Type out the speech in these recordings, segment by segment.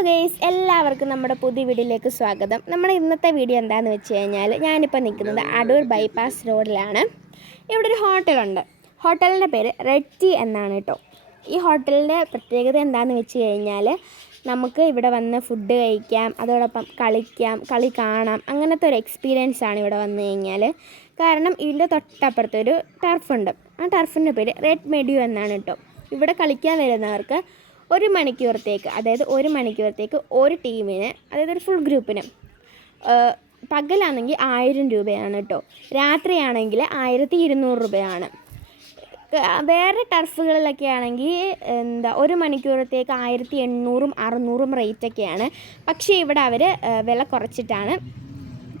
Hello guys എല്ലാവർക്കും നമ്മുടെ പുതിയ വീഡിയോയിലേക്ക് സ്വാഗതം. നമ്മുടെ ഇന്നത്തെ വീഡിയോ എന്താണെന്ന് വെച്ച് കഴിഞ്ഞാൽ ഞാനിപ്പോൾ നിൽക്കുന്നത് അടൂർ ബൈപ്പാസ് റോഡിലാണ് ഇവിടെ ഒരു ഹോട്ടലുണ്ട്. ഹോട്ടലിന്റെ പേര് റെഡ് ടീ എന്നാണ് കേട്ടോ. ഈ ഹോട്ടലിന്റെ പ്രത്യേകത എന്താണെന്ന് വെച്ച് കഴിഞ്ഞാൽ നമുക്ക് ഇവിടെ വന്ന് ഫുഡ് കഴിക്കാം അതോടൊപ്പം കളിക്കാം കളി കാണാം അങ്ങനത്തെ ഒരു എക്സ്പീരിയൻസ് ആണ് ഇവിടെ വന്നു കഴിഞ്ഞാൽ കാരണം ഇതിന്റെ തൊട്ടപ്പുറത്തൊരു ടർഫുണ്ട് ആ ടർഫിന്റെ പേര് റെഡ് മെഡിയോ എന്നാണ് കേട്ടോ. ഇവിടെ കളിക്കാൻ വരുന്നവർക്ക് ഒരു മണിക്കൂറത്തേക്ക് അതായത് ഒരു മണിക്കൂറത്തേക്ക് ഒരു ടീമിന് അതായത് ഒരു ഫുൾ ഗ്രൂപ്പിന് പകലാണെങ്കിൽ ആയിരം രൂപയാണ് കേട്ടോ രാത്രിയാണെങ്കിൽ ആയിരത്തി ഇരുന്നൂറ് രൂപയാണ് വേറെ ടർഫുകളിലൊക്കെ ആണെങ്കിൽ എന്താ ഒരു മണിക്കൂറത്തേക്ക് ആയിരത്തി എണ്ണൂറും അറുന്നൂറും റേറ്റൊക്കെയാണ് പക്ഷേ ഇവിടെ അവർ വില കുറച്ചിട്ടാണ്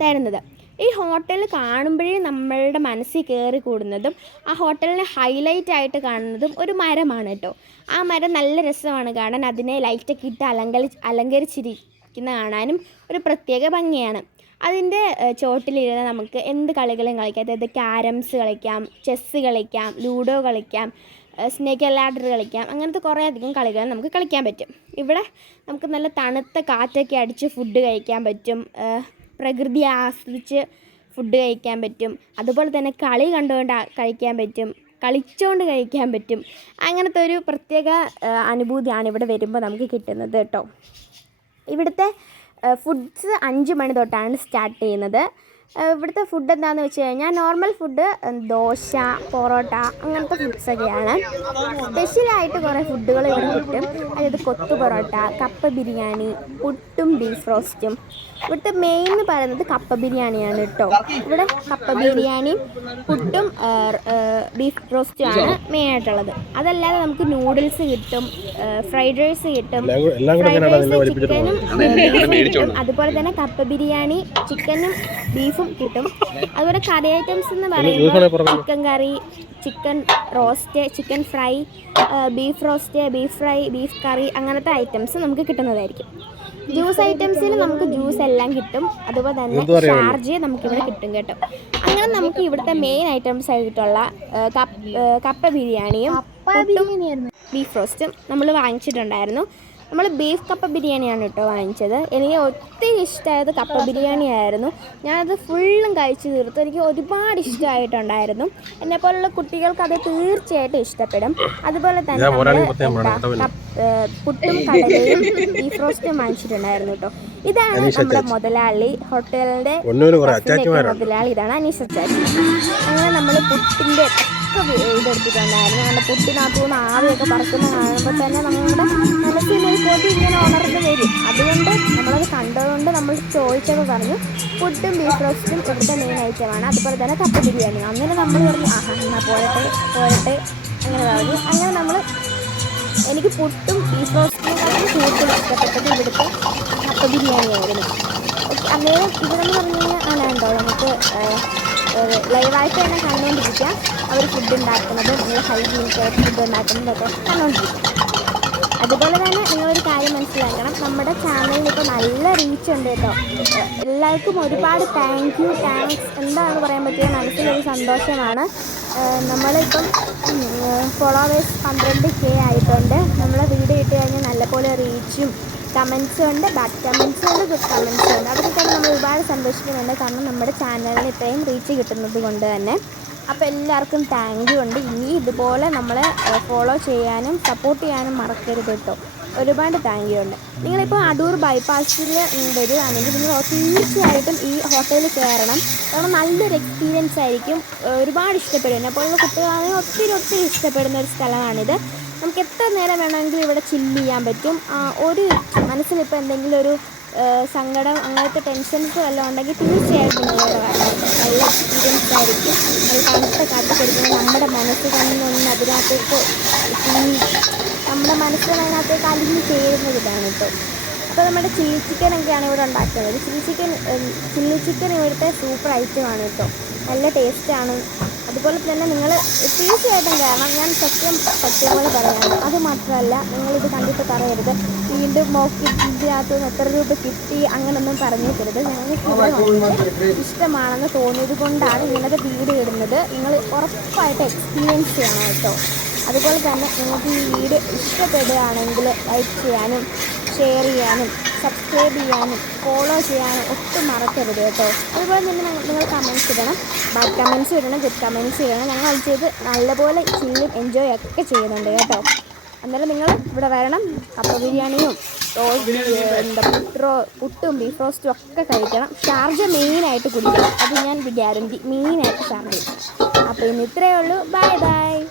തരുന്നത്. ഈ ഹോട്ടൽ കാണുമ്പോഴേ നമ്മളുടെ മനസ്സിൽ കയറി കൂടുന്നതും ആ ഹോട്ടലിനെ ഹൈലൈറ്റ് ആയിട്ട് കാണുന്നതും ഒരു മരമാണ് കേട്ടോ ആ മരം നല്ല രസമാണ് കാണാൻ. അതിനെ ലൈറ്റൊക്കെ ഇട്ട് അലങ്കരി അലങ്കരിച്ചിരിക്കുന്ന കാണാനും ഒരു പ്രത്യേക ഭംഗിയാണ്. അതിന്റെ ചോട്ടിലിരുന്ന് നമുക്ക് എന്ത് കളികളും കളിക്കാം. അതായത് ക്യാരംസ് കളിക്കാം ചെസ്സ് കളിക്കാം ലൂഡോ കളിക്കാം സ്നേക്ക് ലാഡർ കളിക്കാം. അങ്ങനത്തെ കുറേ അധികം കളികൾ നമുക്ക് കളിക്കാൻ പറ്റും. ഇവിടെ നമുക്ക് നല്ല തണുത്ത കാറ്റൊക്കെ അടിച്ച് ഫുഡ് കഴിക്കാൻ പറ്റും. പ്രകൃതി ആസ്വദിച്ച് ഫുഡ് കഴിക്കാൻ പറ്റും. അതുപോലെ തന്നെ കളി കണ്ടുകൊണ്ട് കഴിക്കാൻ പറ്റും. കളിച്ചുകൊണ്ട് കഴിക്കാൻ പറ്റും. അങ്ങനത്തെ ഒരു പ്രത്യേക അനുഭൂതിയാണ് ഇവിടെ വരുമ്പോൾ നമുക്ക് കിട്ടുന്നത് കേട്ടോ. ഇവിടുത്തെ ഫുഡ്സ് അഞ്ച് മണി തൊട്ടാണ് സ്റ്റാർട്ട് ചെയ്യുന്നത്. ഇവിടുത്തെ ഫുഡ് എന്താണെന്ന് വെച്ച് കഴിഞ്ഞാൽ നോർമൽ ഫുഡ് ദോശ പൊറോട്ട അങ്ങനത്തെ ഫുഡ്സൊക്കെയാണ് സ്പെഷ്യലായിട്ട് കുറേ ഫുഡുകൾ ഇവിടെ കിട്ടും. അതായത് കൊത്തു പൊറോട്ട കപ്പ ബിരിയാണി പുട്ടും ബീഫ് റോസ്റ്റും ഇവിടുത്തെ മെയിൻ എന്ന് പറയുന്നത് കപ്പ ബിരിയാണിയാണ് കേട്ടോ ഇവിടെ കപ്പ ബിരിയാണിയും പുട്ടും ബീഫ് റോസ്റ്റും ആണ് മെയിൻ ആയിട്ടുള്ളത്. അതല്ലാതെ നമുക്ക് നൂഡിൽസ് കിട്ടും ഫ്രൈഡ് റൈസ് കിട്ടും ഫ്രൈഡ് റൈസ് ചിക്കനും അതുപോലെ തന്നെ കപ്പ ബിരിയാണി ചിക്കനും ബീഫും കിട്ടും. അതുപോലെ കറി ഐറ്റംസ് എന്ന് പറയുമ്പോൾ chicken curry chicken roast chicken fry beef roast beef fry beef curry അങ്ങനത്തെ ഐറ്റംസ് നമുക്ക് കിട്ടുന്നതായിരിക്കും. ജ്യൂസ് ഐറ്റംസിൽ നമുക്ക് ജ്യൂസ് എല്ലാം കിട്ടും. അതുപോലെ തന്നെ ചാർജ് നമുക്കിവിടെ കിട്ടും കേട്ടോ. അങ്ങനെ നമുക്ക് ഇവിടുത്തെ മെയിൻ ഐറ്റംസ് ആയിട്ടുള്ള കപ്പ ബിരിയാണിയും ബീഫ് റോസ്റ്റും നമ്മൾ വാങ്ങിച്ചിട്ടുണ്ടായിരുന്നു. നമ്മൾ ബീഫ് കപ്പ ബിരിയാണിയാണ് കേട്ടോ വാങ്ങിച്ചത്. എനിക്ക് ഒത്തിരി ഇഷ്ടമായത് കപ്പ ബിരിയാണി ആയിരുന്നു ഞാനത് ഫുള്ളും കഴിച്ചു തീർത്തു. എനിക്ക് ഒരുപാട് ഇഷ്ടമായിട്ടുണ്ടായിരുന്നു എന്നെപ്പോലുള്ള കുട്ടികൾക്ക് അത് തീർച്ചയായിട്ടും ഇഷ്ടപ്പെടും. അതുപോലെ തന്നെ പുട്ടും കടലയും ബീഫ് റോസ്റ്റും വാങ്ങിച്ചിട്ടുണ്ടായിരുന്നു കേട്ടോ. ഇതാണ് നമ്മുടെ മുതലാളി ഹോട്ടലിന്റെ മുതലാളി ഇതാണ് അനീഷ അങ്ങനെ നമ്മൾ പുട്ടിന്റെ ഒക്കെ ഇതെടുത്തിട്ടുണ്ടായിരുന്നു. നമ്മുടെ പുട്ടിനകത്തു നിന്ന് ആവിയൊക്കെ പറക്കുന്ന കാണുമ്പോൾ തന്നെ നമ്മുടെ മനസ്സിൽ കൊതി ഇങ്ങനെ ഉണർന്ന് വരും. അതുകൊണ്ട് നമ്മളത് കണ്ടതുകൊണ്ട് നമ്മൾ ചോദിച്ചപ്പോൾ പറഞ്ഞു. ഫുഡും ബീഫ് റോസ്റ്റും ഇവിടുത്തെ മെയിൻ ഐറ്റമാണ് അതുപോലെ തന്നെ കപ്പ ബിരിയാണി. അങ്ങനെ നമ്മൾ പറഞ്ഞു ആഹാ എന്നാൽ പോരട്ടെ പോരട്ടെ അങ്ങനെ പറഞ്ഞു. അങ്ങനെ നമ്മൾ എനിക്ക് പുട്ടും ബീഫ് റോസ്റ്റിനെക്കാളും കൂടുതൽ ഇഷ്ടപ്പെട്ടത് ഇവിടുത്തെ കപ്പ ബിരിയാണിയായിരുന്നു അന്നേരം ഇവിടെ എന്ന് പറഞ്ഞു കഴിഞ്ഞാൽ ആ ഉണ്ടോ? നമുക്ക് ലൈവായിട്ട് തന്നെ കണ്ടുകൊണ്ടിരിക്കാം അവർ ഫുഡ് ഉണ്ടാക്കുന്നത് നല്ല ഹൈജീനിക്കായിട്ട് ഫുഡ് ഉണ്ടാക്കുന്നതൊക്കെ കണ്ടുകൊണ്ടിരിക്കാം അതുപോലെ തന്നെ നിങ്ങളൊരു കാര്യം മനസ്സിലാക്കണം. നമ്മുടെ ചാനലിന് ഇപ്പോൾ നല്ല റീച്ച് ഉണ്ട് കേട്ടോ. എല്ലാവർക്കും ഒരുപാട് താങ്ക് യു താങ്ക്സ് എന്താണ് പറയാൻ പറ്റിയ മനസ്സിലൊരു സന്തോഷമാണ്. നമ്മളിപ്പം ഫോളോവേഴ്സ് പന്ത്രണ്ട് കെ ആയിട്ടുണ്ട്. നമ്മളെ വീട് ഇട്ട് കഴിഞ്ഞാൽ നല്ലപോലെ റീച്ചും കമൻസും ഉണ്ട്. ബാഡ് കമൻസും ഉണ്ട് ഗുഡ് കമൻസും ഉണ്ട്. അതൊക്കെ നമ്മൾ ഒരുപാട് സന്തോഷിക്കുന്നുണ്ട്. കാരണം നമ്മുടെ ചാനലിന് ഇത്രയും റീച്ച് കിട്ടുന്നത് കൊണ്ട് തന്നെ. അപ്പോൾ എല്ലാവർക്കും താങ്ക് യു ഉണ്ട്. ഇനി ഇതുപോലെ നമ്മളെ ഫോളോ ചെയ്യാനും സപ്പോർട്ട് ചെയ്യാനും മറക്കരുത് കേട്ടോ ഒരുപാട് താങ്ക് യു ഉണ്ട്. നിങ്ങളിപ്പോൾ അടൂർ ബൈപ്പാസിൽ വരികയാണെങ്കിൽ നിങ്ങൾ തീർച്ചയായിട്ടും ഈ ഹോട്ടലിൽ കയറണം. കാരണം നല്ലൊരു എക്സ്പീരിയൻസ് ആയിരിക്കും. ഒരുപാട് ഇഷ്ടപ്പെടും. എന്നെപ്പോലുള്ള കുട്ടികളാണെങ്കിൽ ഒത്തിരി ഒത്തിരി ഇഷ്ടപ്പെടുന്ന ഒരു സ്ഥലമാണിത്. നമുക്ക് എത്ര നേരം വേണമെങ്കിലും ഇവിടെ ചില്ല് ചെയ്യാൻ പറ്റും. ഒരു മനസ്സിലിപ്പോൾ എന്തെങ്കിലും ഒരു സങ്കടം അങ്ങനത്തെ ടെൻഷൻസ് വല്ലതും ഉണ്ടെങ്കിൽ തീർച്ചയായിട്ടും നിങ്ങളോട് വരണം നല്ല എക്സ്പീരിയൻസ് ആയിരിക്കും. നമ്മൾ തണുത്ത കാറ്റ് കൊടുക്കുമ്പോൾ നമ്മുടെ മനസ്സ് തന്നെ ഒന്ന് അതിനകത്തേക്ക് നമ്മുടെ മനസ്സിന് അതിനകത്തേക്ക് അലിഞ്ഞ് ചേരുന്നത് ഇതാണ് കേട്ടോ അപ്പോൾ നമ്മുടെ ചില്ലി ചിക്കൻ ഒക്കെയാണ് ഇവിടെ ഉണ്ടാക്കുന്നത്. ചില്ലി ചിക്കൻ ചില്ലി ചിക്കൻ ഇവിടുത്തെ സൂപ്പർ ഐറ്റമാണ് കേട്ടോ. നല്ല ടേസ്റ്റാണ് അതുപോലെ തന്നെ നിങ്ങൾ തീർച്ചയായിട്ടും കാരണം ഞാൻ സത്യം സത്യം പോലെ പറയാണ് അത് മാത്രമല്ല നിങ്ങളിത് കണ്ടിട്ട് പറയരുത്. വീണ്ടും മോക്കി ഇതിനകത്ത് എത്ര രൂപ കിട്ടി അങ്ങനൊന്നും പറഞ്ഞേക്കരുത്. ഞങ്ങൾക്ക് ഇഷ്ടമാണെന്ന് തോന്നിയത് കൊണ്ടാണ് ഇങ്ങനത്തെ വീഡിയോ ഇടുന്നത്. നിങ്ങൾ ഉറപ്പായിട്ട് എക്സ്പീരിയൻസ് ചെയ്യണം കേട്ടോ. അതുപോലെ തന്നെ നിങ്ങൾക്ക് ഈ വീഡിയോ ഇഷ്ടപ്പെടുകയാണെങ്കിൽ ലൈക്ക് ചെയ്യാനും ഷെയർ ചെയ്യാനും സബ്സ്ക്രൈബ് ചെയ്യാനും ഫോളോ ചെയ്യാനും ഒട്ടും മറക്കരുത് കേട്ടോ. അതുപോലെ തന്നെ നിങ്ങൾ- കമൻസ് ഇടണം. ബാഡ് കമൻസ് ഇടണം ഗുഡ് കമൻസ് ചെയ്യണം ഞങ്ങൾ അത് ചെയ്ത് നല്ലപോലെ ചില്ലും എൻജോയ് ഒക്കെ ചെയ്യുന്നുണ്ട് കേട്ടോ. അന്നേരം നിങ്ങൾ ഇവിടെ വരണം. കപ്പ ബിരിയാണിയും എന്താ പുട്ടോ പുട്ടും ബീഫ് റോസ്റ്റും ഒക്കെ കഴിക്കണം. ചാർജ് മെയിനായിട്ട് കുടിക്കണം. അത് ഞാൻ ഗ്യാരണ്ടി മെയിനായിട്ട് ചാർജ് ചെയ്യും. അപ്പോൾ ഇന്ന് ഇത്രയേ ഉള്ളൂ. Bye bye